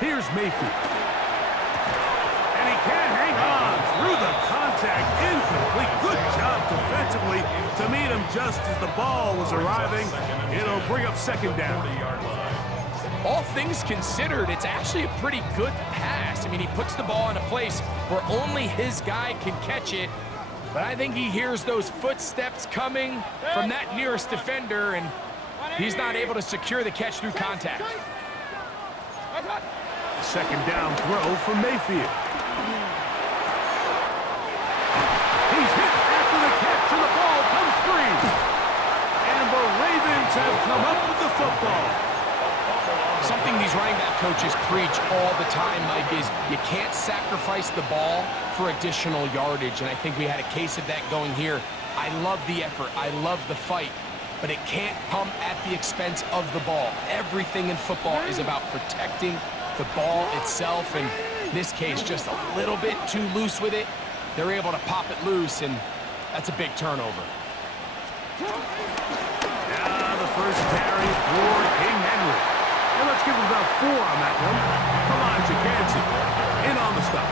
Here's Mayfield. And he can't hang on through the contact. Incomplete. Good job defensively to meet him just as the ball was arriving. It'll bring up second down. All things considered, it's actually a pretty good pass. I mean, he puts the ball in a place where only his guy can catch it. But I think he hears those footsteps coming from that nearest defender, and he's not able to secure the catch through contact. Second down throw for Mayfield. He's hit after the catch, and the ball comes free. And the Ravens have come up with the football. Something these running back coaches preach all the time, Mike, is you can't sacrifice the ball for additional yardage, and I think we had a case of that going here. I love the effort. I love the fight, but it can't come at the expense of the ball. Everything in football is about protecting the ball itself, and in this case, just a little bit too loose with it. They're able to pop it loose, and that's a big turnover. Now the first carry for King Henry. And let's give him about 4 on that one. Come on, Jagansi. In on the stop.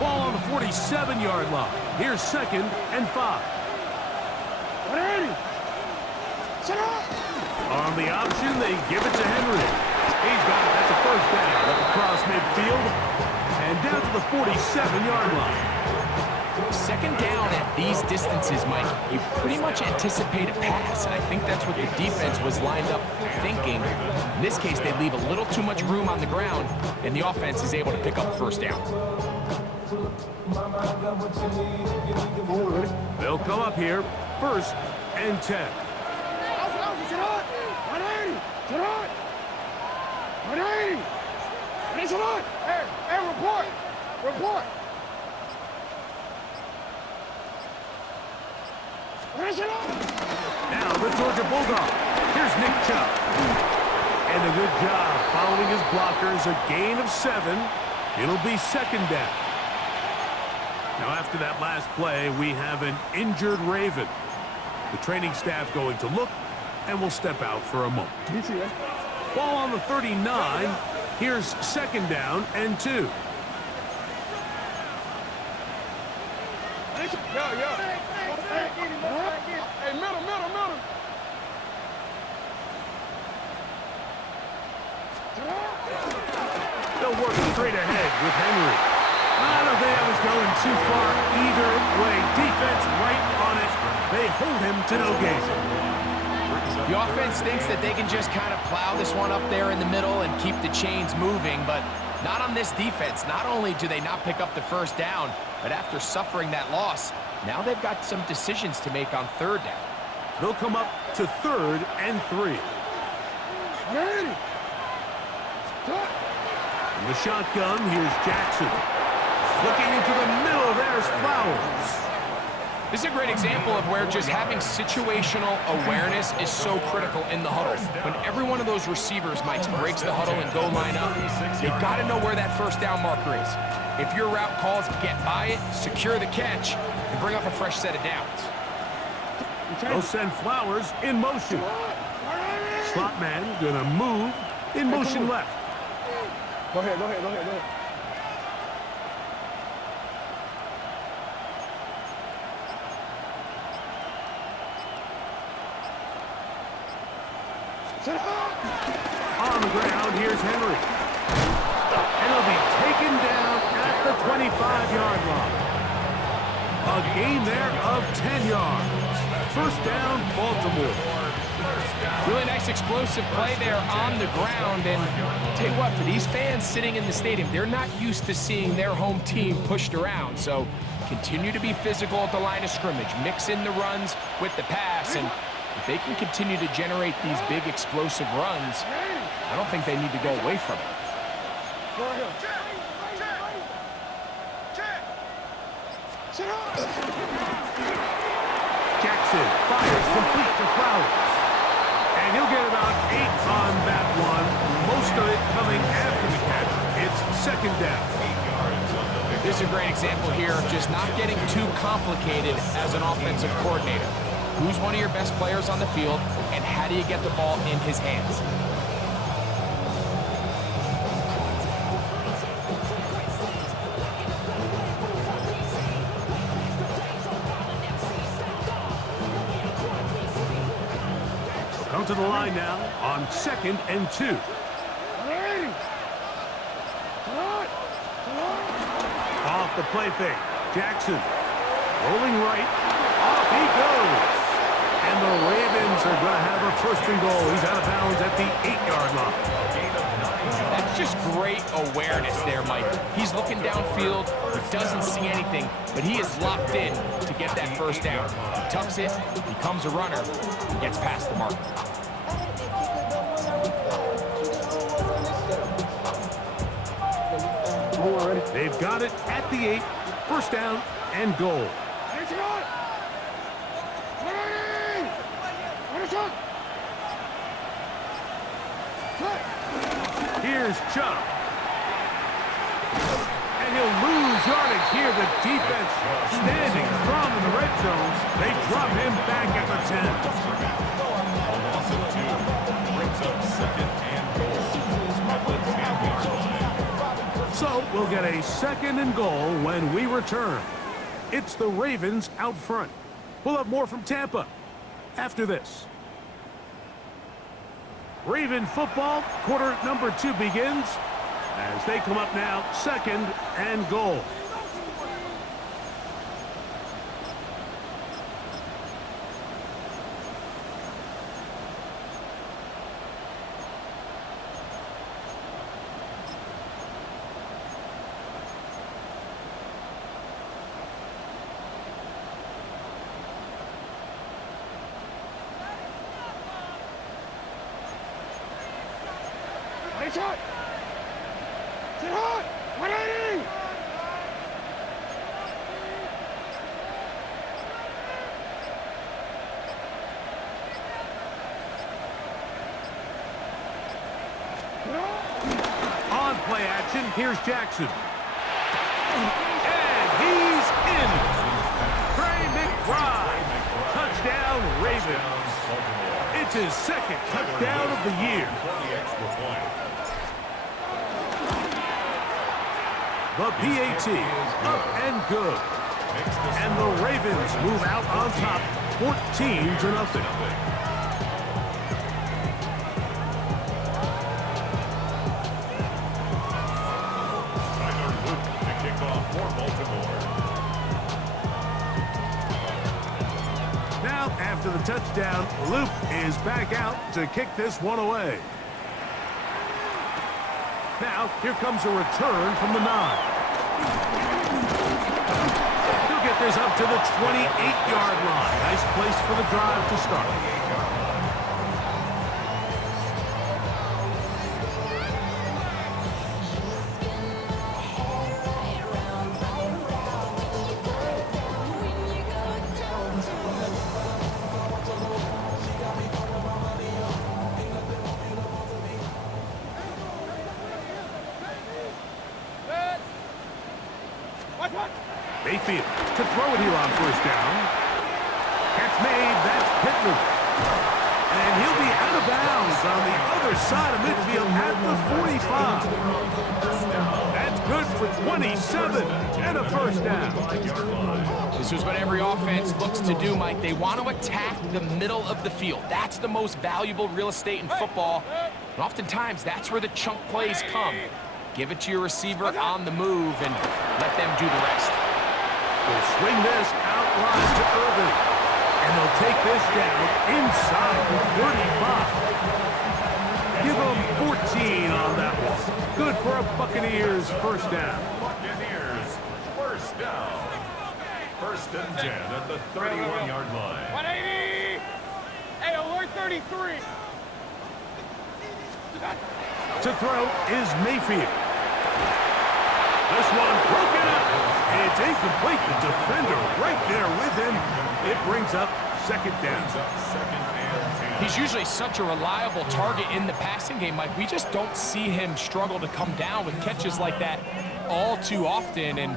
Ball on the 47-yard line. Here's 2nd and 5. On the option, they give it to Henry. He's got it. That's a first down. Up across midfield. And down to the 47-yard line. Second down at these distances, Mike, you pretty much anticipate a pass, and I think that's what the defense was lined up thinking. In this case, they leave a little too much room on the ground, and the offense is able to pick up first down. They'll come up here, 1st and 10. Hey, report! Report! Now the Georgia Bulldog. Here's Nick Chubb. And a good job following his blockers. A gain of 7. It'll be 2nd down. Now after that last play, we have an injured Raven. The training staff going to look, and will step out for a moment. Ball on the 39. Here's 2nd down and 2. Hey, middle. They'll work straight ahead with Henry. I don't think that was going too far either way. Defense right on it. They hold him to no gain. The offense thinks that they can just kind of plow this one up there in the middle and keep the chains moving, but not on this defense. Not only do they not pick up the first down, but after suffering that loss, now they've got some decisions to make on 3rd down. They'll come up to 3rd and 3. In the shotgun, here's Jackson. Looking into the middle, there's Flowers. This is a great example of where just having situational awareness is so critical in the huddle. When every one of those receivers, Mike, breaks the huddle and go line up, they've got to know where that first down marker is. If your route calls, get by it, secure the catch, and bring up a fresh set of downs. They'll send Flowers in motion. Slot man gonna move in motion left. Go ahead. On the ground, here's Henry. And he'll be taken down at the 25-yard line. A gain there of 10 yards. First down, Baltimore. Really nice explosive play there on the ground, and tell you what, for these fans sitting in the stadium, they're not used to seeing their home team pushed around, so continue to be physical at the line of scrimmage, mix in the runs with the pass, and if they can continue to generate these big explosive runs, I don't think they need to go away from it. Jackson fires complete to Flowers. And he'll get about 8 on that one. Most of it coming after the catch. It's 2nd down. This is a great example here of just not getting too complicated as an offensive coordinator. Who's one of your best players on the field, and how do you get the ball in his hands? Come to the line now on 2nd and 2. Off the play fake. Jackson rolling right. Off he goes. And the Ravens are going to have a 1st and goal. He's out of bounds at the 8-yard line. That's just great awareness there, Mike. He's looking downfield. He doesn't see anything, but he is locked in to get that 1st down. He tucks it, becomes a runner, and gets past the mark. They've got it at the 8. 1st down and goal. Here's Chubb. And he'll lose yardage here. The defense standing strong in the red zone. They drop him back at the 10. Loss of 2 brings up 2nd and goal at the 10-yard line. So we'll get a 2nd and goal when we return. It's the Ravens out front. We'll have more from Tampa after this. Raven football, quarter number 2 begins as they come up now, 2nd and goal. It's hot! It's hot! 180! On play action, here's Jackson. And he's in. Trey McBride. Touchdown, Ravens. It's his 2nd touchdown of the year. The PAT up and good. And the Ravens move out on top 14-0. Now, after the touchdown, Luke is back out to kick this one away. Now, here comes a return from the 9. He'll get this up to the 28-yard line. Nice place for the drive to start. Mayfield to throw it here on 1st down. Catch made, that's Pittman. And he'll be out of bounds on the other side of midfield at the 45. That's good for 27 and a 1st down. This is what every offense looks to do, Mike. They want to attack the middle of the field. That's the most valuable real estate in football. And oftentimes, that's where the chunk plays come. Give it to your receiver on the move and let them do the rest. They'll swing this out wide to Irvin. And they'll take this down inside the 35. Give them 14 on that one. Good for a Buccaneers 1st down. Buccaneers 1st down. 1st and 10 at the 31-yard line. 180! Hey, alert 33! To throw is Mayfield. This one broken up. It's incomplete. The defender right there with him. It brings up 2nd down. He's usually such a reliable target in the passing game, Mike. We just don't see him struggle to come down with catches like that all too often. And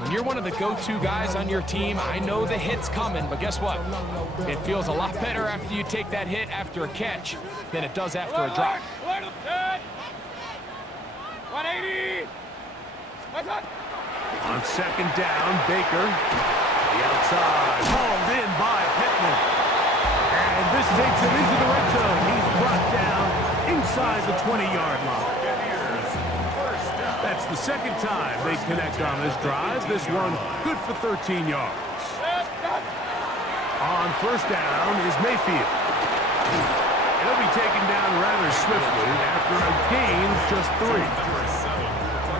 When you're one of the go-to guys on your team, I know the hit's coming, but guess what? It feels a lot better after you take that hit after a catch than it does after a drop. 180. On second down, Baker. The outside, hauled in by Pittman. And this takes him into the red zone. He's brought down inside the 20-yard line. That's the second time they connect on this drive. This one good for 13 yards. On first down is Mayfield. He'll be taken down rather swiftly after a gain of just 3.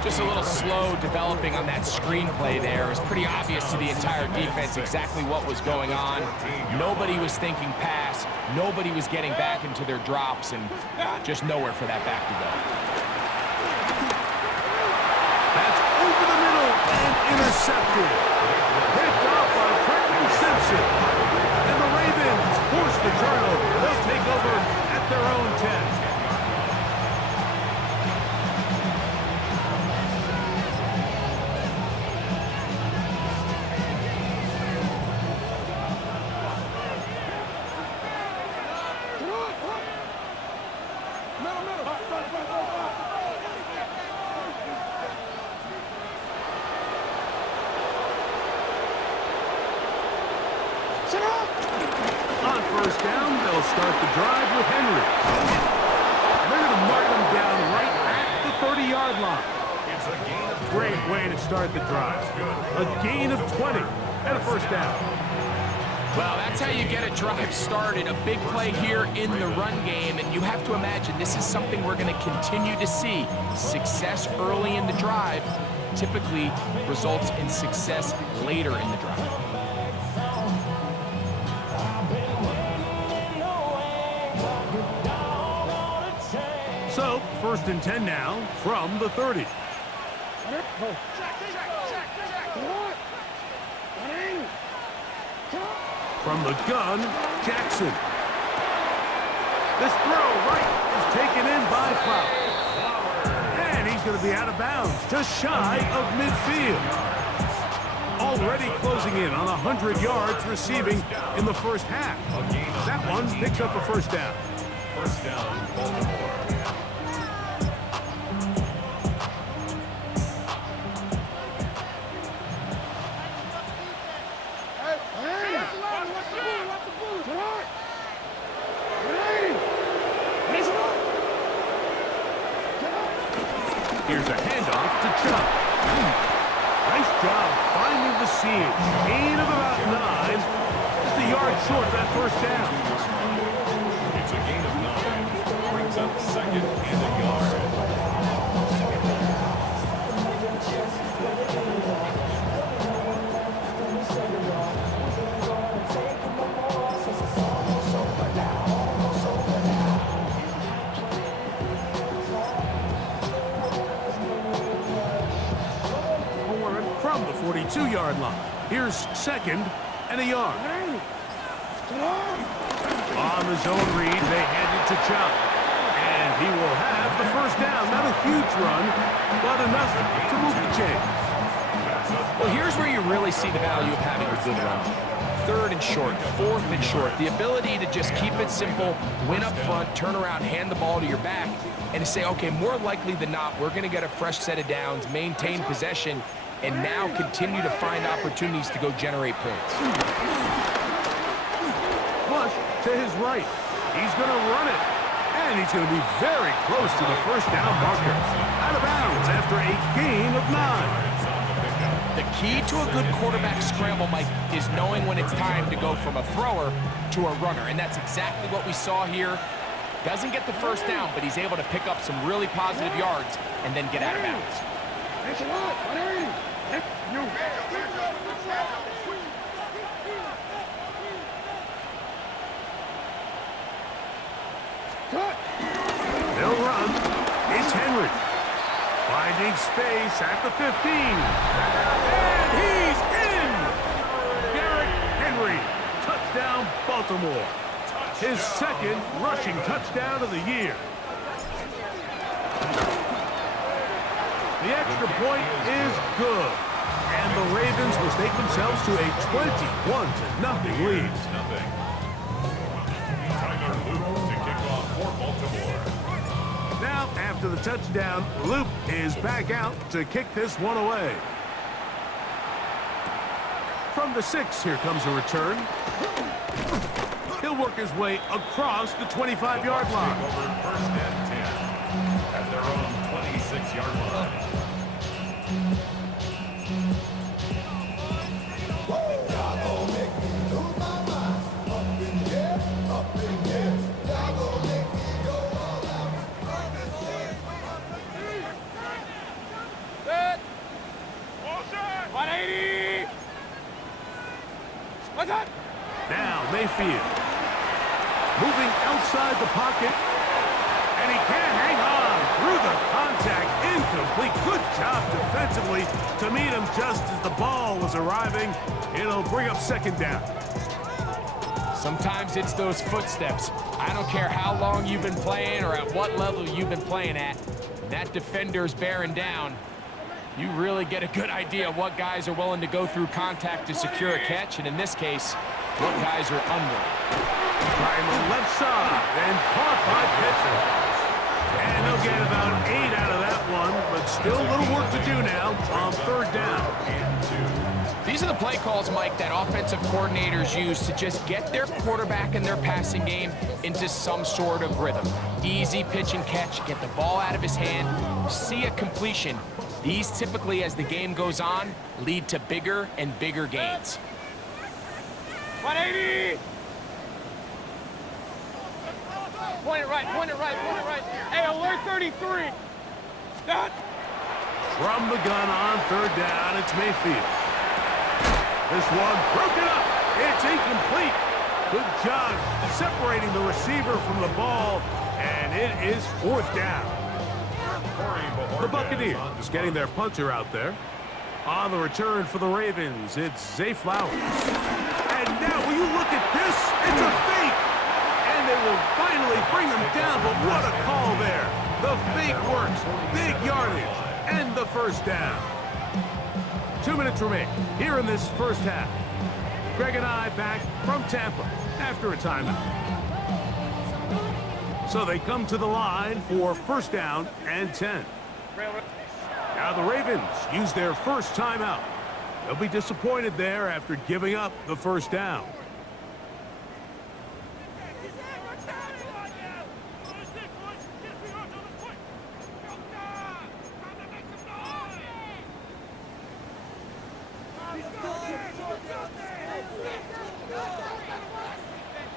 Just a little slow developing on that screenplay there. It was pretty obvious to the entire defense exactly what was going on. Nobody was thinking pass. Nobody was getting back into their drops, and just nowhere for that back to go. That's over the middle and intercepted. Picked off by Trenton Simpson. And the Ravens force the turnover. They'll take over at their own 10. On first down, they'll start the drive with Henry. And they're going to mark him down right at the 30-yard line. Great way to start the drive. A gain of 20 and a first down. Well, that's how you get a drive started. A big play here in the run game, and you have to imagine this is something we're going to continue to see. Success early in the drive typically results in success later in the drive. So, first and 10 now from the 30. From the gun, Jackson. This throw right is taken in by Flowers. And he's going to be out of bounds, just shy of midfield. Already closing in on 100 yards receiving in the first half. That one picks up a first down. First down, Baltimore. Here's a handoff to Chubb. Nice job finding the seam. Gain of about 9. Just a yard short of that first down. It's a gain of 9. Brings up second and a yard. From the 42-yard line. Here's second and a yard. On the zone read, they hand it to Chubb. And he will have the first down. Not a huge run, but enough to move the chains. Well, here's where you really see the value of having a good run. Third and short, fourth and short. The ability to just keep it simple, win up front, turn around, hand the ball to your back, and to say, okay, more likely than not, we're going to get a fresh set of downs, maintain possession, and now continue to find opportunities to go generate points. Flush to his right. He's going to run it. And he's going to be very close to the first down marker. Out of bounds after a gain of 9. The key to a good quarterback scramble, Mike, is knowing when it's time to go from a thrower to a runner. And that's exactly what we saw here. Doesn't get the first down, but he's able to pick up some really positive yards and then get out of bounds. They'll run. It's Henry. Finding space at the 15. And he's in! Derrick Henry. Touchdown, Baltimore. His second rushing touchdown of the year. The extra point is good. And And the Ravens will take themselves to a 21-0 lead. Tyler Luke to kick off for Baltimore. Now, after the touchdown, Luke is back out to kick this one away. From the 6, here comes a return. He'll work his way across the 25-yard line. Over first and 10 at their own 26-yard line. Good. 180. What's that? Now, Mayfield. Moving outside the pocket. And he can't hang on through the contact. Incomplete. Good job defensively to meet him just as the ball was arriving. It'll bring up second down. Sometimes it's those footsteps. I don't care how long you've been playing or at what level you've been playing at. When that defender's bearing down, you really get a good idea of what guys are willing to go through contact to secure a catch, and in this case, what guys are unwilling. Trying the left side and caught by Pitcher. And they'll get about 8 out of that one, but still a little work to do now on third down. These are the play calls, Mike, that offensive coordinators use to just get their quarterback and their passing game into some sort of rhythm. Easy pitch and catch, get the ball out of his hand, see a completion. These typically, as the game goes on, lead to bigger and bigger gains. 180. Point it right, point it right, point it right. Hey, alert 33. Stop. From the gun on third down, it's Mayfield. This one broken up. It's incomplete. Good job separating the receiver from the ball, and it is fourth down. The Buccaneers getting their punter out there. On the return for the Ravens, it's Zay Flowers. And now, will you look at this? It's a fake. And they will finally bring him down, but what a call there. The fake works. Big yardage. And the first down. 2 minutes remain here in this first half. Greg and I back from Tampa after a timeout. So they come to the line for first down and 10. Now the Ravens use their first timeout. They'll be disappointed there after giving up the first down.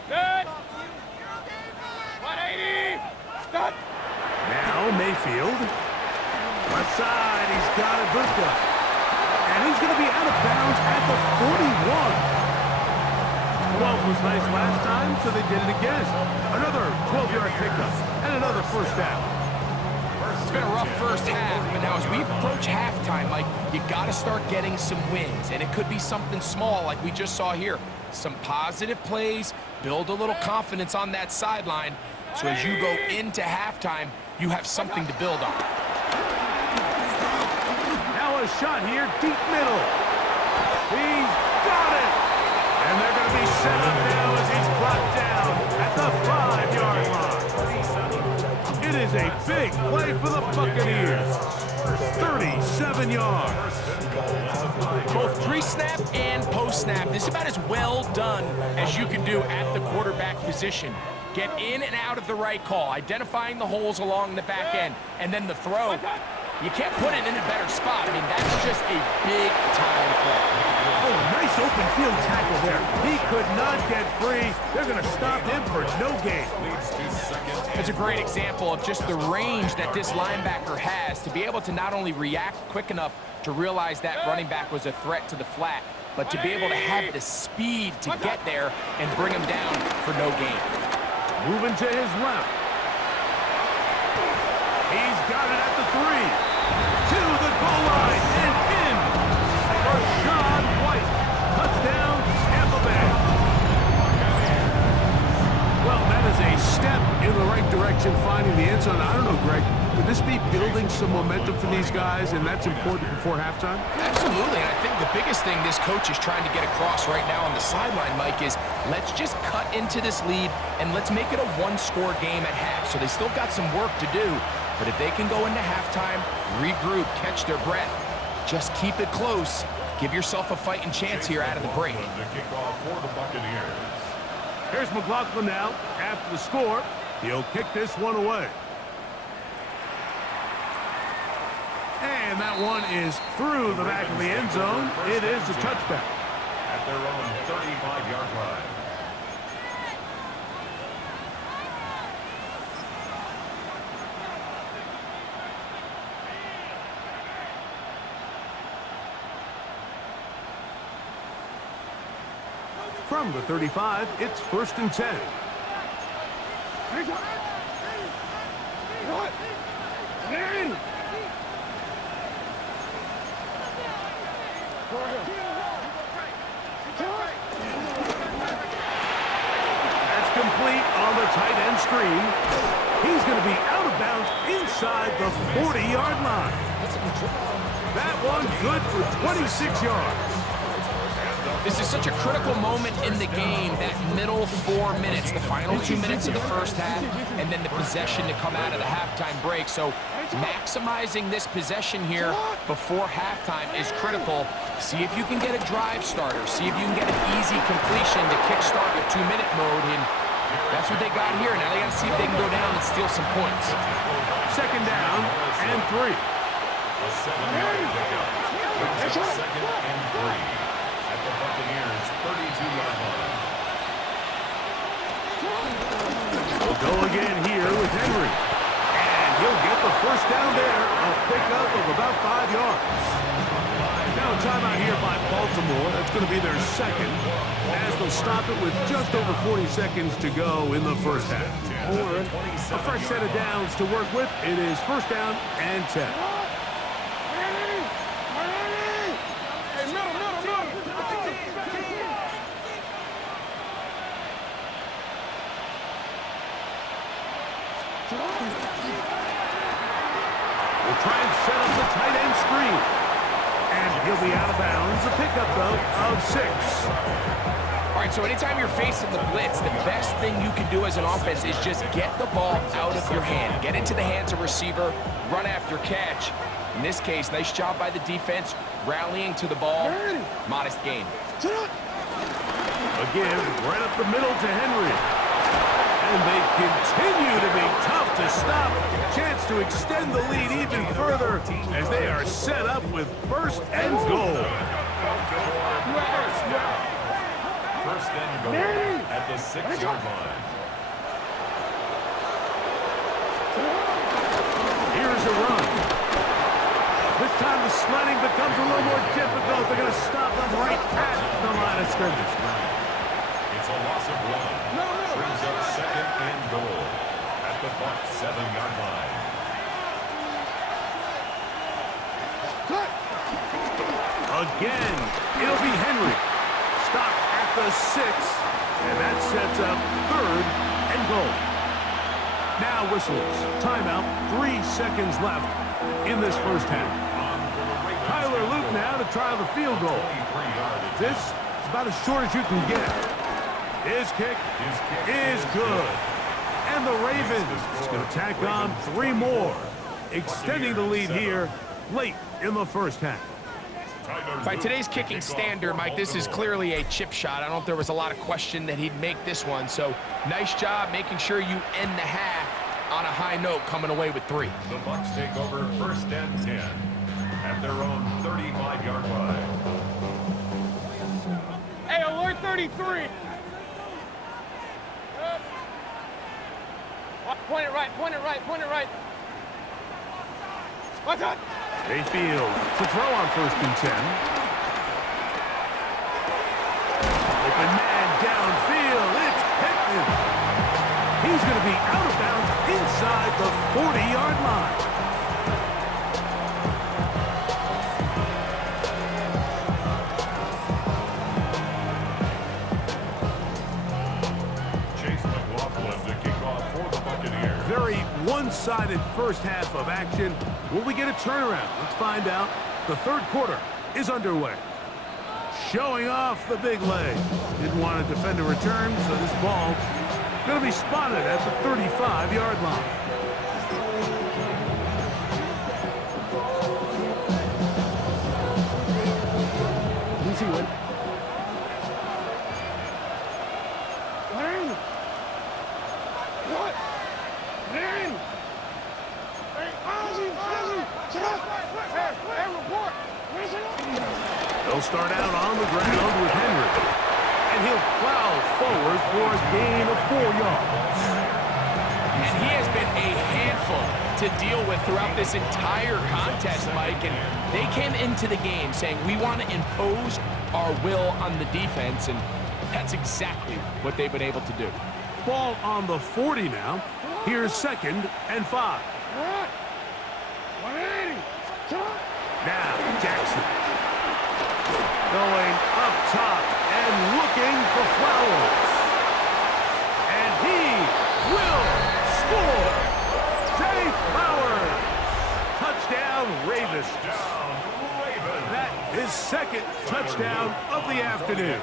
Good. 180. Stop. Now Mayfield. Left side, he's got Ibuka. And he's going to be out of bounds at the 41. 12 was nice last time, so they did it again. Another 12-yard pickup and another first down. It's been a rough first half, but now as we approach halftime, Mike, you got to start getting some wins, and it could be something small like we just saw here. Some positive plays, build a little confidence on that sideline, so as you go into halftime, you have something to build on. Now a shot here, deep middle. He's got it. And they're going to be set up now as he's brought down at the 5-yard line. It is a big play for the Buccaneers. 37 yards. Both pre-snap and post-snap, this is about as well done as you can do at the quarterback position. Get in and out of the right call, identifying the holes along the back end, and then the throw. You can't put it in a better spot. I mean, that's just a big-time play. Oh, nice open field tackle there. He could not get free. They're going to stop him for no gain. It's a great example of just the range that this linebacker has to be able to not only react quick enough to realize that running back was a threat to the flat, but to be able to have the speed to get there and bring him down for no gain. Moving to his left. He's got it at the 3. To the goal line and in. Rachaad White. Touchdown, Tampa Bay. Well, that is a step in the right direction, finding the end zone. I don't know, Greg. Did this be building some momentum for these guys, and that's important before halftime? Absolutely, and I think the biggest thing this coach is trying to get across right now on the sideline, Mike, is let's just cut into this lead and let's make it a one-score game at half. So they still got some work to do, but if they can go into halftime, regroup, catch their breath, just keep it close, give yourself a fighting chance here out of the break. The kickoff for the Buccaneers. Here's McLaughlin now. After the score, he'll kick this one away. And that one is through the back of the end zone. It is a touchback. At their own 35-yard line. From the 35, it's 1st and 10. That's complete on the tight end screen. He's going to be out of bounds inside the 40-yard line. That one good for 26 yards. This is such a critical moment in the game, that middle 4 minutes, the final 2 minutes of the first half, and then the possession to come out of the halftime break. So maximizing this possession here before halftime is critical. See if you can get a drive starter. See if you can get an easy completion to kickstart your 2-minute mode, and that's what they got here. Now they got to see if they can go down and steal some points. 2nd down and 3. A 7-yard pickup. Brings up 2nd and 3. At the Buccaneers' 32-yard line. We'll go again here with Henry. And he'll get the first down there. A pickup of about 5 yards. Now a timeout here by Baltimore. That's going to be their second, as they'll stop it with just over 40 seconds to go in the first half. A fresh set of downs to work with. It is 1st down and 10. We'll try and set up the tight end screen. And he'll be out of bounds. A pickup, though, of 6. All right, so anytime you're facing the blitz, the best thing you can do as an offense is just get the ball out of your hand. Get into the hands of receiver, run after catch. In this case, nice job by the defense, rallying to the ball. Modest gain. A give right up the middle to Henry. And they continue to be tough to stop. Chance to extend the lead even further as they are set up with 1st and goal. First and goal at the 6-yard line. Here's a run. This time the sledding becomes a little more difficult. They're going to stop them right at the line of scrimmage. It's a loss of 1. Brings up 2nd and goal at the Bucs' 7-yard line. Again, it'll be Henry. Stopped at the 6, and that sets up 3rd and goal. Now whistles. Timeout. 3 seconds left in this first half. Tyler Luke now to try the field goal. This is about as short as you can get. His kick is good. And the Ravens is going to tack on 3 more, extending the lead here late in the first half. By today's kicking standard, Mike, this is clearly a chip shot. I don't know if there was a lot of question that he'd make this one. So nice job making sure you end the half on a high note, coming away with 3. The Bucs take over 1st and 10 at their own 35-yard line. Hey, alert 33. Point it right, point it right, point it right. What's up? Mayfield to throw on 1st and 10. Open man downfield. It's Pittman. He's going to be out of bounds inside the 40-yard line. Very one-sided first half of action. Will we get a turnaround? Let's find out. The third quarter is underway. Showing off the big leg. Didn't want to defend a return, so this ball going to be spotted at the 35-yard line. Easy one. Lane! What? Lane! Hey, Ozzy! Sit up! Hey, report! Listen up! They'll start out on the ground with Henry. And he'll plow forward for a gain of 4 yards. And he has been a handful to deal with throughout this entire contest, Mike. And they came into the game saying, we want to impose our will on the defense. And that's exactly what they've been able to do. Ball on the 40 now. Here's 2nd and 5. 180! Now, Jackson. Going up top and looking for Flowers. And he will score. Zay Flowers. Touchdown, Ravens. That is 2nd touchdown of the afternoon.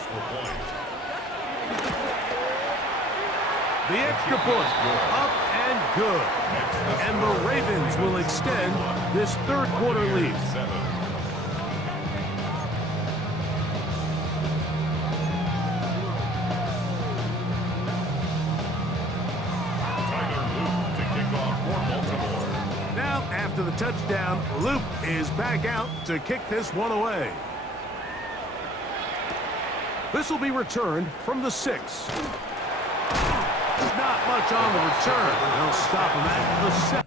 The extra point, up and good. And the Ravens will extend this third quarter lead. Now, after the touchdown, Luke is back out to kick this one away. This will be returned from the 6. Not much on the return. They'll stop him at the 7.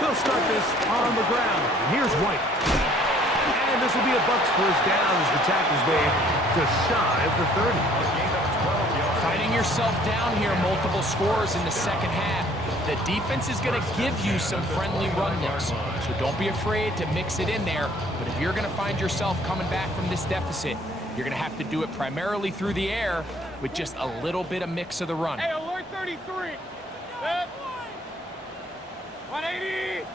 They'll start this on the ground. And here's White. And this will be a Bucs first down as the tackle's made just shy of the 30. Finding yourself down here, multiple scores in the second half. The defense is going to give you some friendly run looks, so don't be afraid to mix it in there. But if you're going to find yourself coming back from this deficit, you're going to have to do it primarily through the air with just a little bit of mix of the run. Hey, alert 33. Set. 180.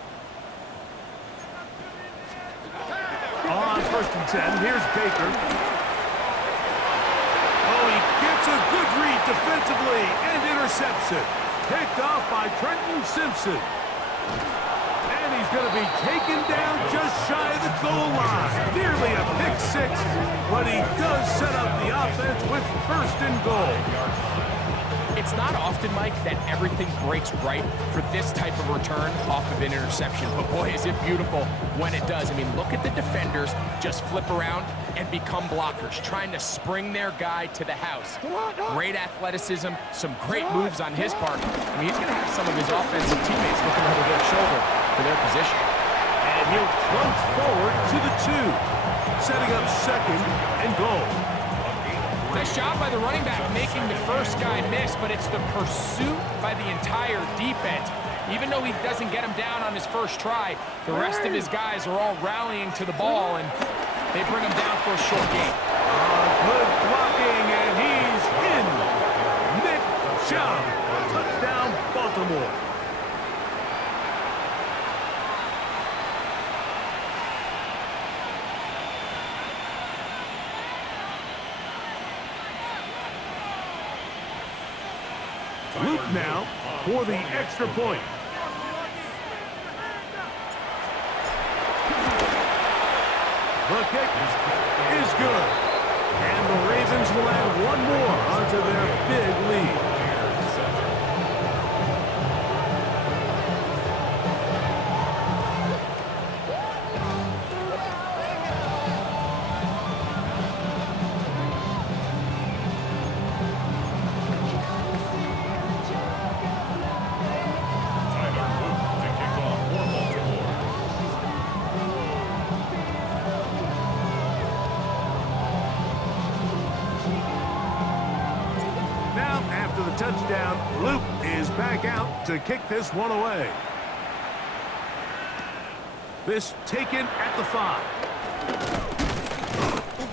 On 1st and 10, here's Baker. Oh, he gets a good read defensively and intercepts it. Picked off by Trenton Simpson. And he's going to be taken down just shy of the goal line. Nearly a pick six, but he does set up the offense with 1st and goal. It's not often, Mike, that everything breaks right for this type of return off of an interception. But boy, is it beautiful when it does. I mean, look at the defenders just flip around and become blockers, trying to spring their guy to the house. Great athleticism, some great moves on his part. I mean, he's going to have some of his offensive teammates looking over their shoulder for their position. And he'll plunge forward to the 2, setting up 2nd and goal. Nice job by the running back making the first guy miss, but it's the pursuit by the entire defense. Even though he doesn't get him down on his first try, the rest of his guys are all rallying to the ball, and they bring him down for a short gain. Good blocking, and he's in. Nick Chubb, touchdown, Baltimore. Luke now for the extra point. The kick is good. And the Ravens will add one more onto their big lead. Touchdown, Luke is back out to kick this one away. This taken at the 5.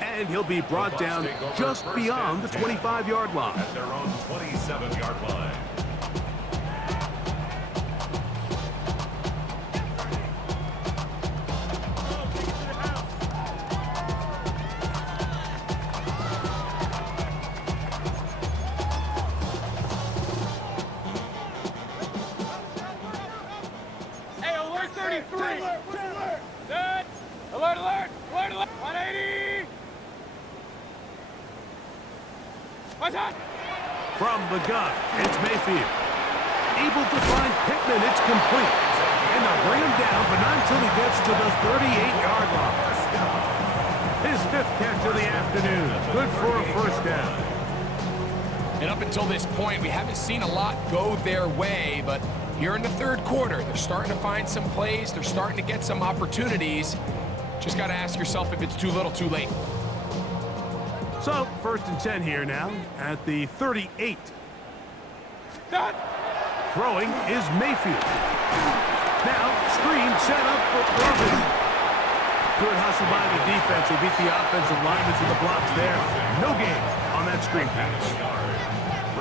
And he'll be brought down just beyond the 25-yard line. At their own 27-yard line. Alert, alert, alert, alert. 180. What's that? From the gun, it's Mayfield. Able to find Pittman, it's complete. And they'll bring him down, but not until he gets to the 38-yard line. His 5th catch of the afternoon. Good for a first down. And up until this point, we haven't seen a lot go their way, but here in the 3rd quarter, they're starting to find some plays. They're starting to get some opportunities. Just got to ask yourself if it's too little, too late. So, 1st and 10 here now at the 38. Throwing is Mayfield. Now, screen set up for Irvin. Good hustle by the defense. They beat the offensive linemen to the blocks there. No gain on that screen pass.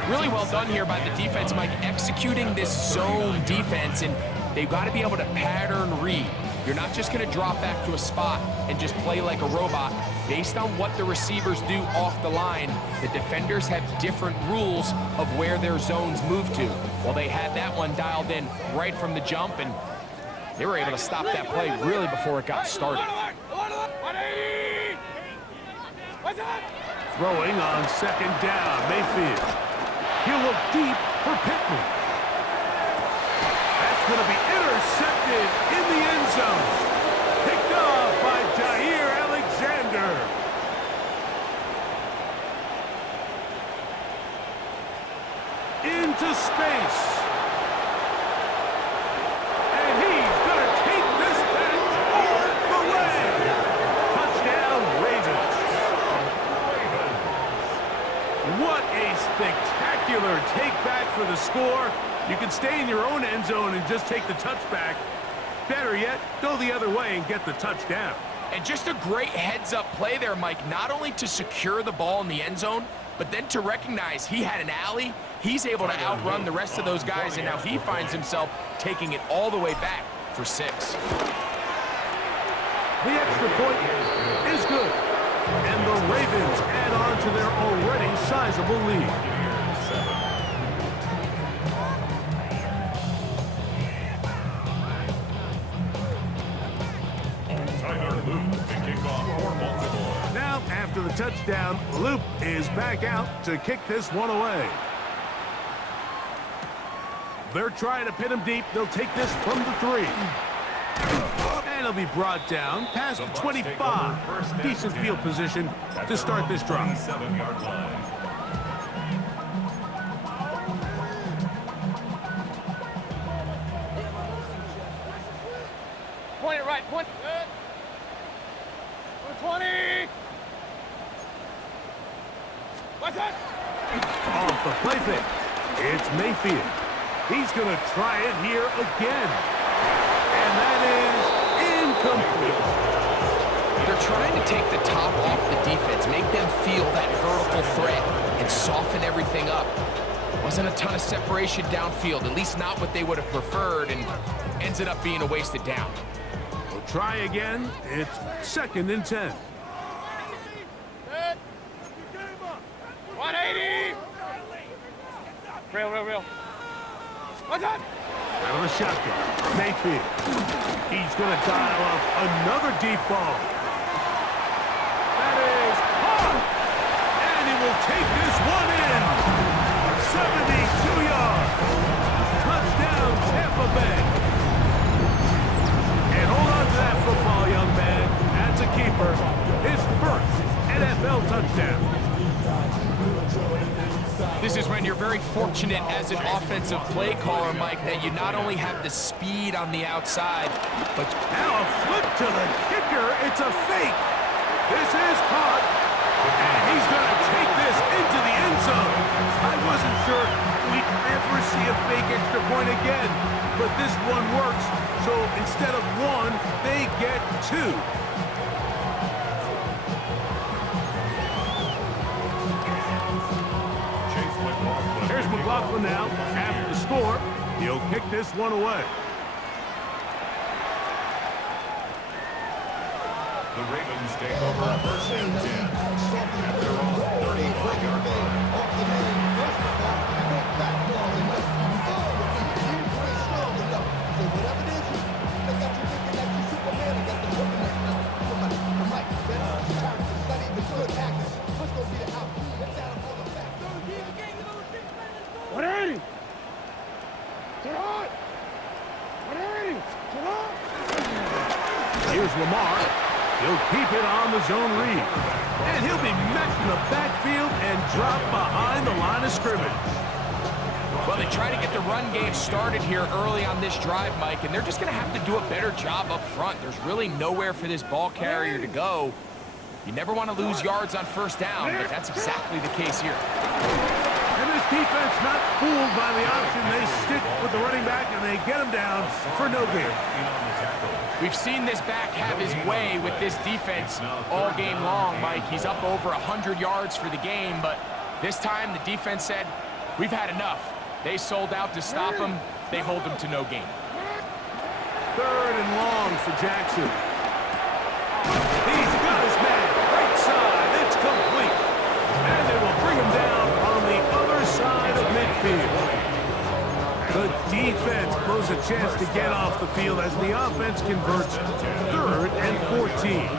Really well done here by the defense, Mike, executing this zone defense, and they've got to be able to pattern read. You're not just going to drop back to a spot and just play like a robot. Based on what the receivers do off the line, the defenders have different rules of where their zones move to. Well, they had that one dialed in right from the jump, and they were able to stop that play really before it got started. Throwing on 2nd down, Mayfield. He'll look deep for Pittman. That's going to be intercepted in the end zone. Picked off by Jair Alexander. Into space. And he's going to take this back all the way. Touchdown, Ravens. What a spectacular take-back for the score. You can stay in your own end zone and just take the touchback. Better yet, go the other way and get the touchdown. And just a great heads-up play there, Mike, not only to secure the ball in the end zone, but then to recognize he had an alley. He's able to outrun the rest of those guys, and now he finds himself taking it all the way back for 6. The extra point is good. And the Ravens add on to their already sizable lead. Tyler Loop to kick off for Baltimore. Now, after the touchdown, Loop is back out to kick this one away. They're trying to pin him deep. They'll take this from the 3. And he'll be brought down past the 25. Decent field position to start this drive. 7-yard line. Point it right, point. Good. 20. What's that? Off the play fake. It's Mayfield. He's going to try it here again. And that is incomplete. They're trying to take the top off the defense, make them feel that vertical threat, and soften everything up. Wasn't a ton of separation downfield, at least not what they would have preferred, and ends it up being a wasted down. We'll try again. It's 2nd and 10. Good. 180. Real. What's that? Out of the shotgun. Mayfield. He's going to dial up another deep ball. That is caught. And he will take this one in. 72 yards. Touchdown, Tampa Bay. And hold on to that football, young man. That's a keeper. His first NFL touchdown. This is when you're very fortunate as an offensive play caller, Mike, that you not only have the speed on the outside, but now a flip to the kicker. It's a fake. This is caught. And he's going to take this into the end zone. I wasn't sure we'd ever see a fake extra point again, but this one works. So instead of 1, they get 2. Here's McLaughlin now. After the score, he'll kick this one away. The Ravens take over 1st and 10 at their own 35-yard line. Here's Lamar. He'll keep it on the zone read. And he'll be met in the backfield and dropped behind the line of scrimmage. well, they try to get the run game started here early on this drive, Mike, and they're just going to have to do a better job up front. There's really nowhere for this ball carrier to go. You never want to lose yards on 1st down, but that's exactly the case here. And this defense not fooled by the option. They stick with the running back and they get him down for no gain. We've seen this back have his way with this defense all game long, Mike. He's up over 100 yards for the game, but this time the defense said, we've had enough. They sold out to stop him. They hold him to no gain. 3rd and long for Jackson. He's got his man. Right side. It's complete. And they will bring him down on the other side of midfield. The defense blows a chance to get off the field as the offense converts 3rd and 14.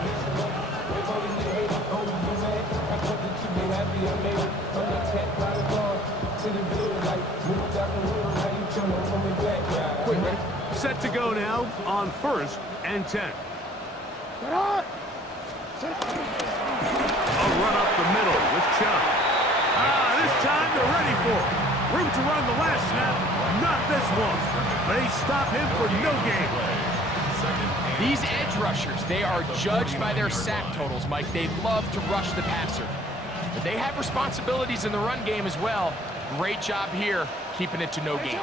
Set to go now on 1st and 10. A run up the middle with Chubb. This time they're ready for it. Room to run the last snap. Not this one. They stop him for no gain. These edge rushers, they are judged by their sack totals, Mike. They love to rush the passer. But they have responsibilities in the run game as well. Great job here, keeping it to no gain.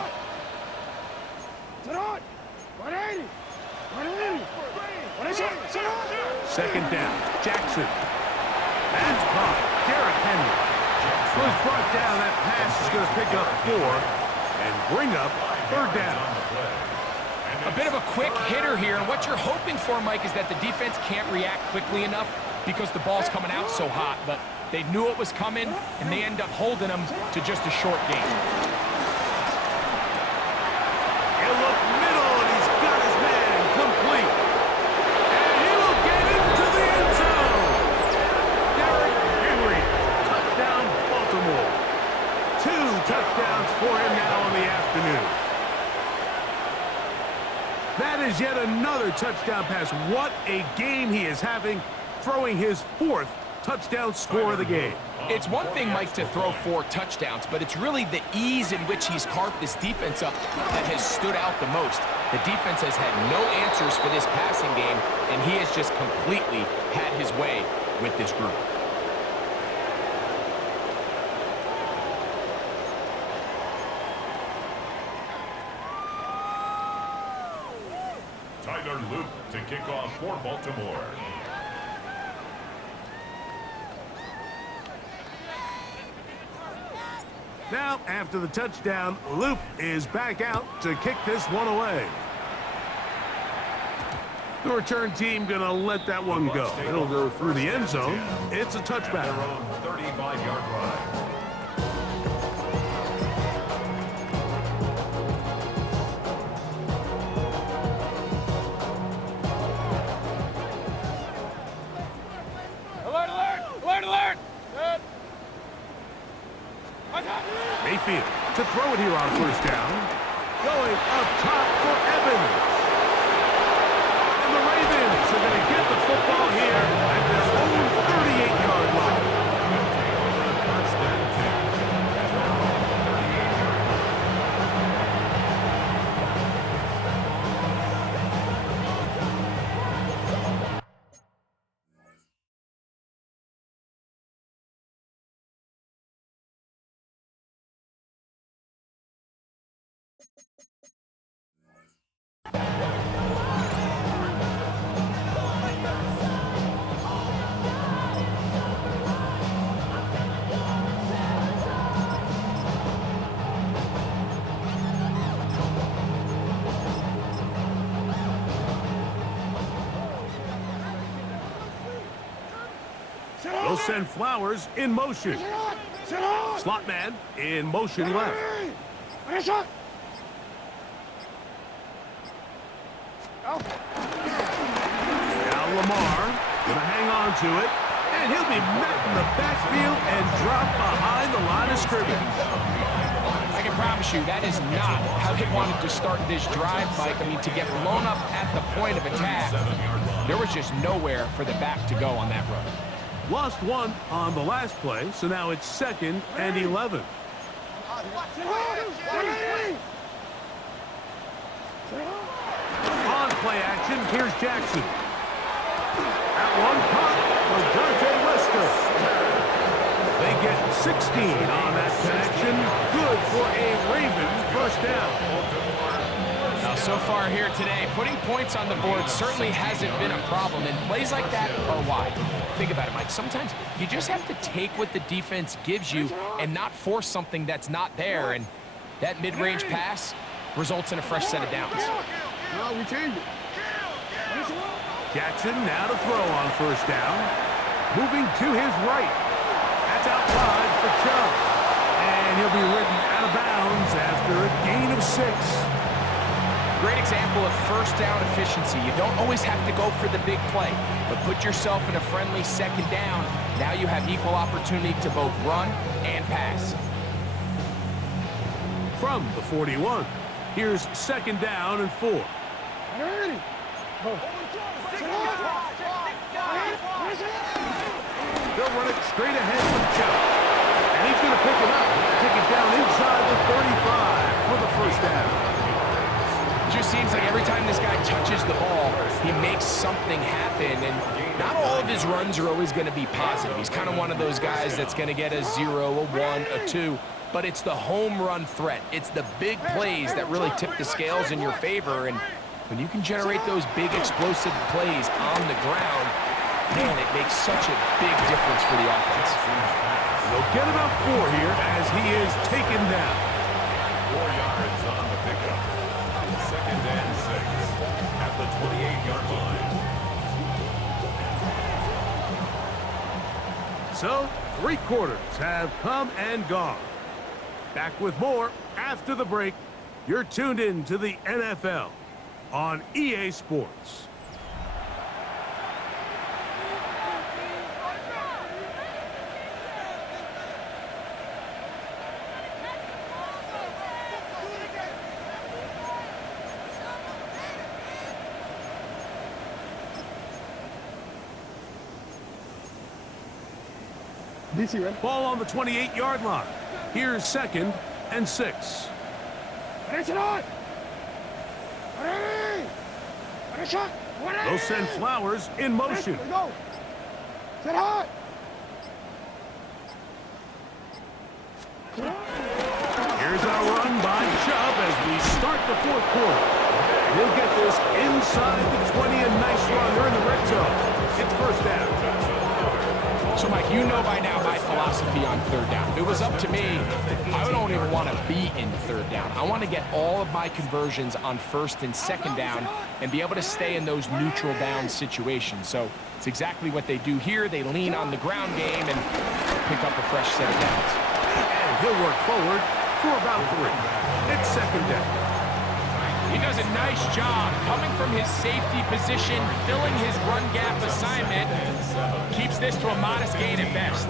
Second down, Jackson. That's caught. Derrick Henry was brought down. That pass is going to pick up 4 and bring up third down. A bit of a quick hitter here, and what you're hoping for, Mike, is that the defense can't react quickly enough because the ball's coming out so hot, but they knew it was coming, and they end up holding them to just a short gain. He'll look middle, and he's got his man complete. And he will get into the end zone. Derrick Henry, touchdown Baltimore. 2 touchdowns for him now in the afternoon. That is yet another touchdown pass. What a game he is having, throwing his 4th touchdown score of the game. It's one thing, Mike, to throw 4 touchdowns, but it's really the ease in which he's carved this defense up that has stood out the most. The defense has had no answers for this passing game, and he has just completely had his way with this group. Tyler Luke to kick off for Baltimore. Now, after the touchdown, Luke is back out to kick this one away. The return team going to let that one go. It'll go through the end zone. It's a touchback. At their own 35-yard line. Alert, alert! Alert, alert! Good. Mayfield to throw it here on first down. Going up top for Evans. And the Ravens are going to get the football here at their own 38-yard line. First and 10. At their own 38-yard line. They'll send Flowers in motion. Slot man in motion left. Now Lamar going to hang on to it. And he'll be met in the backfield and dropped behind the line of scrimmage. I can promise you that is not how they wanted to start this drive, Mike. I mean, to get blown up at the point of attack, there was just nowhere for the back to go on that run. Lost one on the last play, so now it's 2nd and 11. On play action, here's Jackson. At one punt was Dante Wester. They get 16 on that connection. Good for a Raven first down. Now, so far here today, putting points on the board certainly hasn't been a problem, and plays like that are why. Think about it, Mike. Sometimes you just have to take what the defense gives you and not force something that's not there, and that mid-range pass results in a fresh set of downs. Jackson now to throw on first down. Moving to his right. That's out wide for Chubb. And he'll be ridden out of bounds after a gain of 6. Great example of first down efficiency. You don't always have to go for the big play, but put yourself in a friendly 2nd down. Now you have equal opportunity to both run and pass. From the 41, here's 2nd down and 4. They'll run it straight ahead with Chubb. And he's going to pick it up. Take it down inside the 35 for the first down. just seems like every time this guy touches the ball, he makes something happen. And not all of his runs are always going to be positive. He's kind of one of those guys that's going to get a 0, a 1, a 2. But it's the home run threat. It's the big plays that really tip the scales in your favor. And when you can generate those big explosive plays on the ground, man, it makes such a big difference for the offense. They'll get about 4 here as he is taken down. 4 yards on the pickup. 2nd and 6 at the 28-yard line. So, 3 quarters have come and gone. Back with more after the break. You're tuned in to the NFL on EA Sports. Ball on the 28-yard line. Here's 2nd and 6. They'll send Flowers in motion. Here's a run by Chubb as we start the 4th quarter. He'll get this inside the 20, a nice run. They're in the red zone. It's 1st down. So, Mike, you know by now my philosophy on 3rd down. If it was up to me, I don't even want to be in 3rd down. I want to get all of my conversions on 1st and 2nd down and be able to stay in those neutral down situations. So it's exactly what they do here. They lean on the ground game and pick up a fresh set of downs. And he'll work forward for about 3. It's 2nd down. He does a nice job coming from his safety position, filling his run gap assignment. Keeps this to a modest gain at best.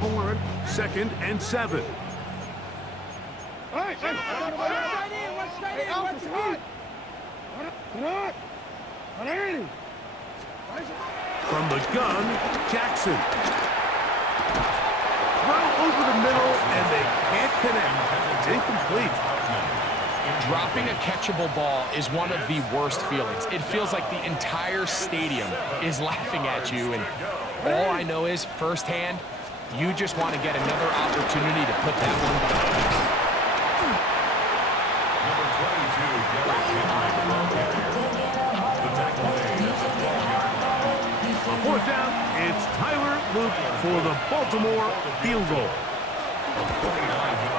Forward, 2nd and 7. From the gun, Jackson. Throw over the middle, and they can't connect. It's incomplete. Dropping a catchable ball is one of the worst feelings. It feels like the entire stadium is laughing at you, and all I know is, firsthand, you just want to get another opportunity to put that one down. Number 22, Derrick Henry, the ball carrier. The tackle made at the 12-yard line. On 4th down, it's Tyler Luke for the Baltimore field goal.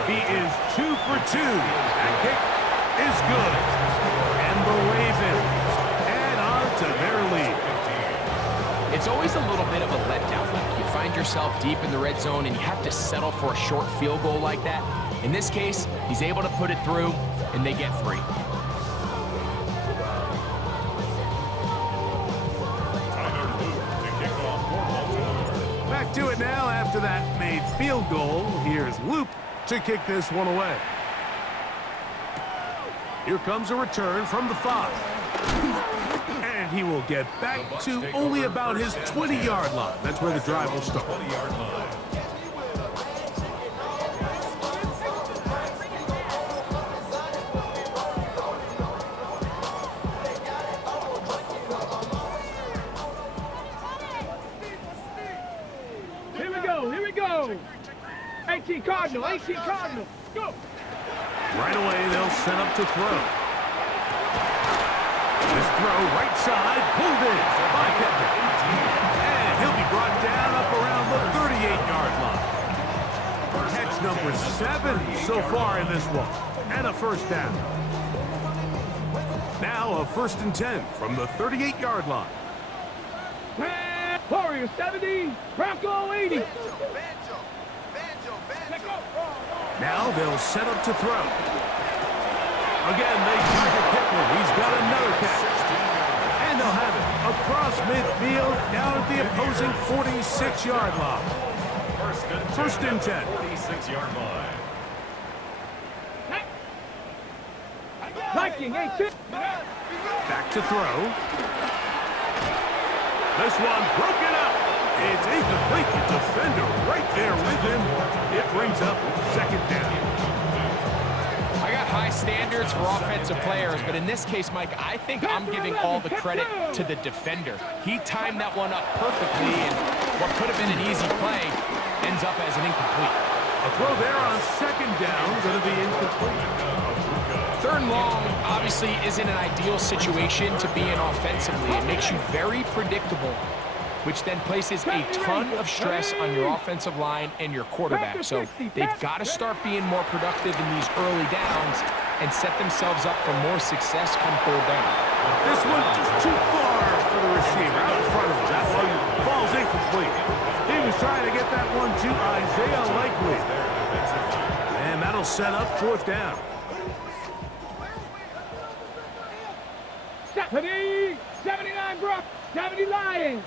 He is 2 for 2. That kick is good. And the Ravens add on to their lead. It's always a little bit of a letdown. Like you find yourself deep in the red zone and you have to settle for a short field goal like that. In this case, he's able to put it through, and they get 3. Tyler Luke to kick off for Baltimore. Back to it now after that made field goal. Here's Luke to kick this one away. Here comes a return from the 5. And he will get back to only about his 20-yard line. That's where the drive will start. 20-yard line. Here we go. 18 Cardinal, go. Right away, they'll set up to throw. This throw right side, pulled in by Pittman. And he'll be brought down up around the 38-yard line. Catch number 7 so far in this one. And a 1st down. Now a 1st and 10 from the 38-yard line. Warrior 70, Bronco 80. Now they'll set up to throw. Again, they target Pittman. He's got another catch. And they'll have it across midfield down at the opposing 46-yard line. 1st and 10. 46-yard line. Viking 18. Back to throw. This one broken up. It's incomplete. The defender right there with him. It brings up second down. I got high standards for offensive players, but in this case, Mike, I think I'm giving all the credit to the defender. He timed that one up perfectly, and what could have been an easy play ends up as an incomplete. A throw there on second down, going to be incomplete. Third and long obviously isn't an ideal situation to be in offensively. It makes you very predictable, which then places a ton of stress on your offensive line and your quarterback. So they've got to start being more productive in these early downs and set themselves up for more success come third down. This one just too far for the receiver out in front of him. That one falls incomplete. He was trying to get that one to Isaiah Likely. And that'll set up fourth down. Ready, 79 Brook, 70 Lions.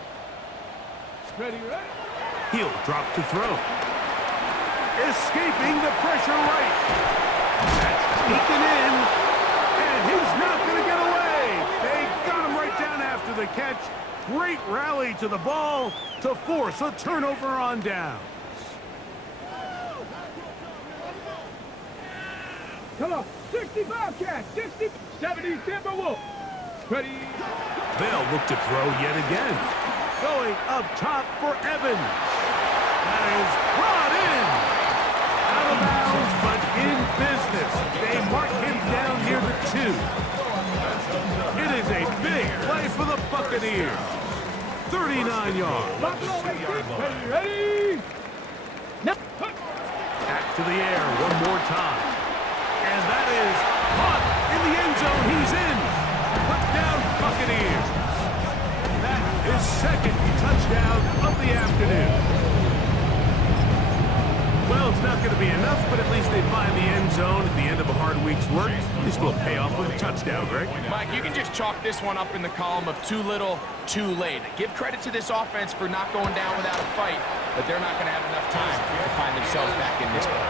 Ready, ready. He'll drop to throw. Escaping the pressure right. That's taken in. And he's not going to get away. They got him right down after the catch. Great rally to the ball to force a turnover on downs. Come on, 60 Bobcat, 60, 70 Timberwolf. Ready. They'll look to throw yet again. Going up top for Evans. That is brought in. Out of bounds, but in business. They mark him down near the 2. It is a big play for the Buccaneers. 39 yards. Buffalo, ready, ready. No. Back to the air one more time. And that is caught in the end zone. He's in. Touchdown, Buccaneers. That is second touchdown of the afternoon. Well, it's not going to be enough, but at least they find the end zone at the end of a hard week's work. This will pay off with a touchdown, Greg. Mike, you can just chalk this one up in the column of too little, too late. Give credit to this offense for not going down without a fight, but they're not going to have enough time to find themselves back in this one.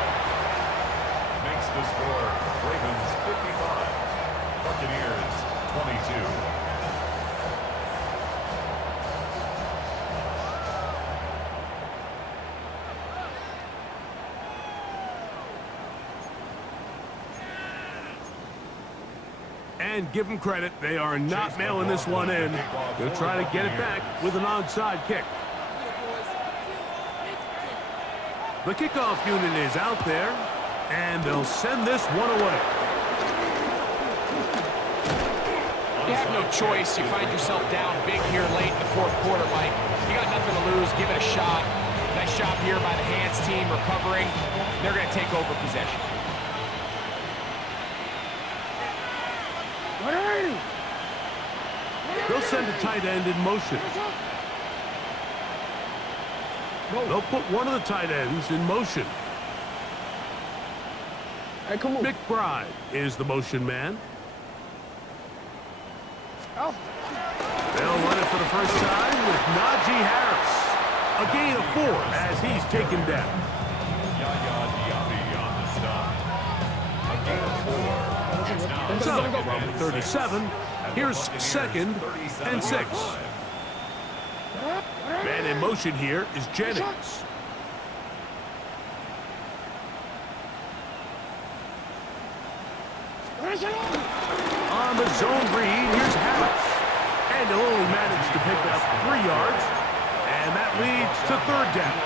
Makes the score Ravens 55, Buccaneers 22. And give them credit, they are not mailing this one in. They'll try to get it back with an onside kick. The kickoff unit is out there, and they'll send this one away. You have no choice. You find yourself down big here late in the fourth quarter, Mike. You got nothing to lose. Give it a shot. Nice job here by the hands team recovering. They're going to take over possession. They'll send a tight end in motion. They'll put one of the tight ends in motion. Hey, come on. McBride is the motion man. Oh. They'll run it for the first time with Najee Harris. A gain of 4 as he's taken down. Yaya Diaby on the stop. A gain of 4. So from 37, here's second and 6. Man in motion here is Jennings. On the zone read, here's Harris. And he'll only manage to pick up 3 yards. And that leads to third down.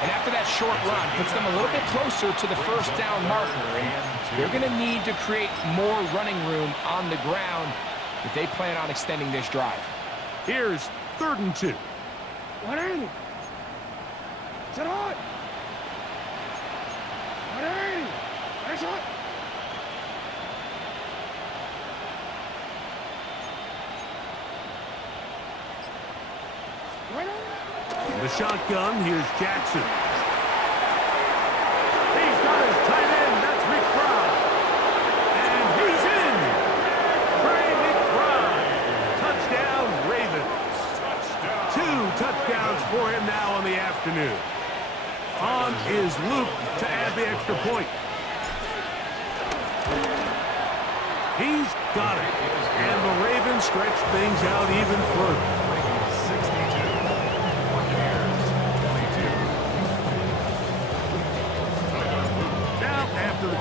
And after that short run, puts them a little bit closer to the first down marker. And they're going to need to create more running room on the ground if they plan on extending this drive. Here's third and 2. What are you? Sit on. What are you? Where's it? In the shotgun, here's Jackson. He's got his tight end, that's McBride. And he's in. Trey McBride. Touchdown, Ravens. 2 touchdowns for him now on the afternoon. On is Luke to add the extra point. He's got it. And the Ravens stretch things out even further.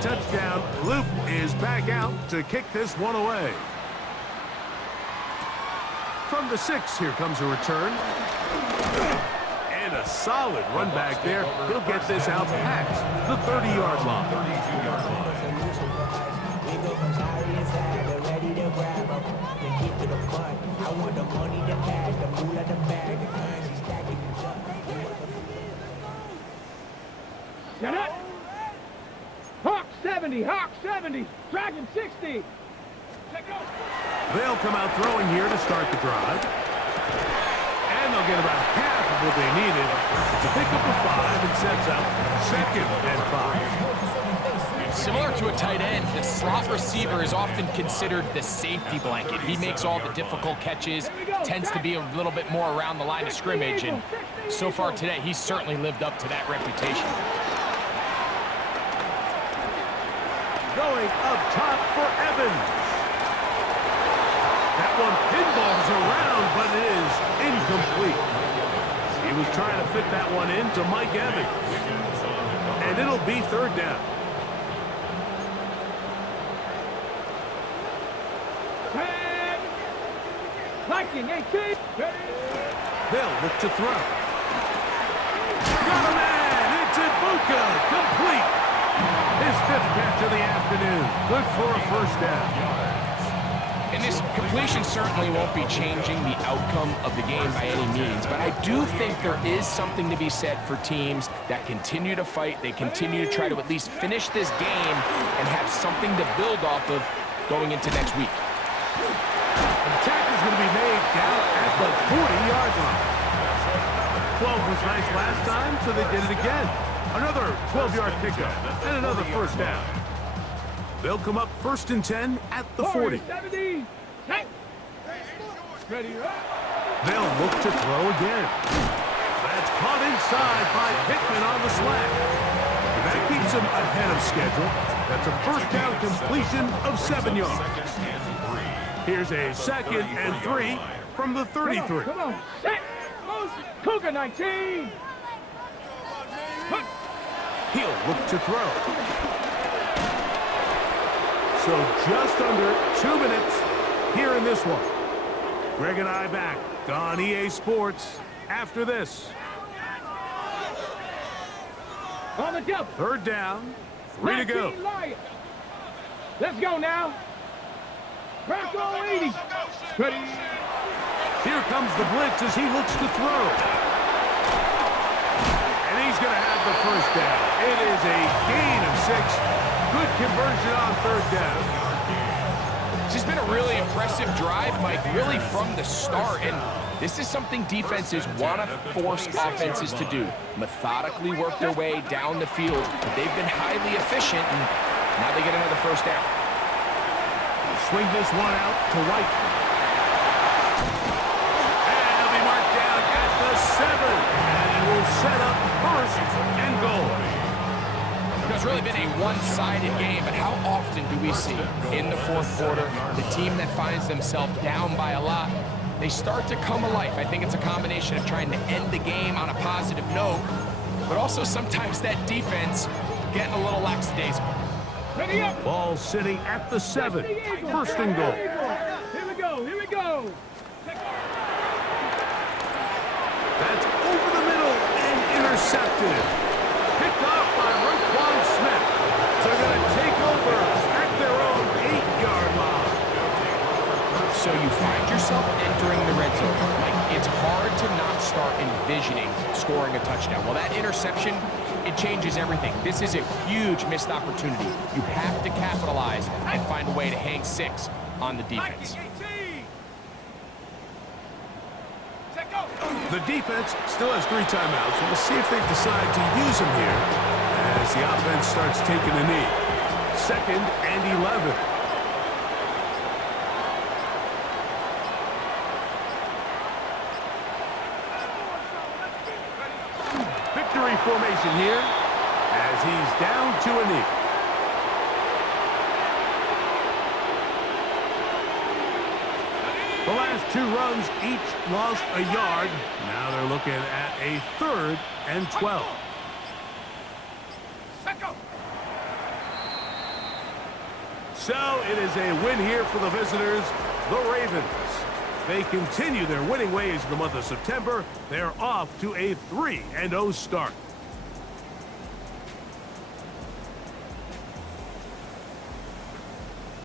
touchdown. Luke is back out to kick this one away. From the 6, here comes a return. And a solid run back there. He'll get this out past the 30-yard line. 32-yard line. Get it? Hawk 70, Hawk 70, Dragon 60. They'll come out throwing here to start the drive. And they'll get about half of what they needed to pick up a 5 and sets up 2nd and 5. Similar to a tight end, the slot receiver is often considered the safety blanket. He makes all the difficult catches, tends to be a little bit more around the line of scrimmage, and so far today, he's certainly lived up to that reputation. Going up top for Evans. That one pinballs around, but it is incomplete. He was trying to fit that one into Mike Evans. And it'll be 3rd down. 10. Viking 18. They'll look to throw. Got a man! It's Ibuka! Complete! His 5th catch of the afternoon. Good for a 1st down. And this completion certainly won't be changing the outcome of the game by any means, but I do think there is something to be said for teams that continue to fight. They continue to try to at least finish this game and have something to build off of going into next week. The attack is going to be made down at the 40-yard line. 12 was nice last time, so they did it again. Another 12-yard pickup and another 1st down. They'll come up 1st and 10 at the 40. 70. Ready, They'll look to throw again. That's caught inside by Pittman on the slant. And that keeps him ahead of schedule. That's a 1st down completion of 7 yards. Here's a 2nd and 3 from the 33. Come on. Set. Cougar 19. He'll look to throw. So just under 2 minutes here in this one. Greg and I back on EA Sports after this. On the double. 3rd down, 3 to go. Let's go now. Bronco 80. Ready. Here comes the blitz as he looks to throw. And he's going to have the 1st down. It is a gain of 6. Good conversion on 3rd down. This has been a really impressive drive, Mike, really from the start. And this is something defenses want to force offenses to do. Methodically work their way down the field. But they've been highly efficient, and now they get another 1st down. Swing this one out to White. And he'll be marked down at the 7. And he will set up 1st and goal. It's really been a one-sided game, but how often do we see in the 4th quarter the team that finds themselves down by a lot, they start to come alive. I think it's a combination of trying to end the game on a positive note, but also sometimes that defense getting a little lackadaisical. Ready up. Ball sitting at the 7. 1st and goal. Here we go. Here we go. That's over the middle and intercepted. Picked off by Roquan Smith. They're going to take over at their own 8-yard line. So you find yourself entering the red zone. Like, it's hard to not start envisioning scoring a touchdown. Well, that interception, it changes everything. This is a huge missed opportunity. You have to capitalize and find a way to hang 6 on the defense. The defense still has 3 timeouts. We'll see if they decide to use them here as the offense starts taking a knee. 2nd and 11. Victory formation here as he's down to a knee. The last 2 runs each lost a yard. Now they're looking at a 3rd and 12. So it is a win here for the visitors, the Ravens. They continue their winning ways in the month of September. They're off to a 3-0 start.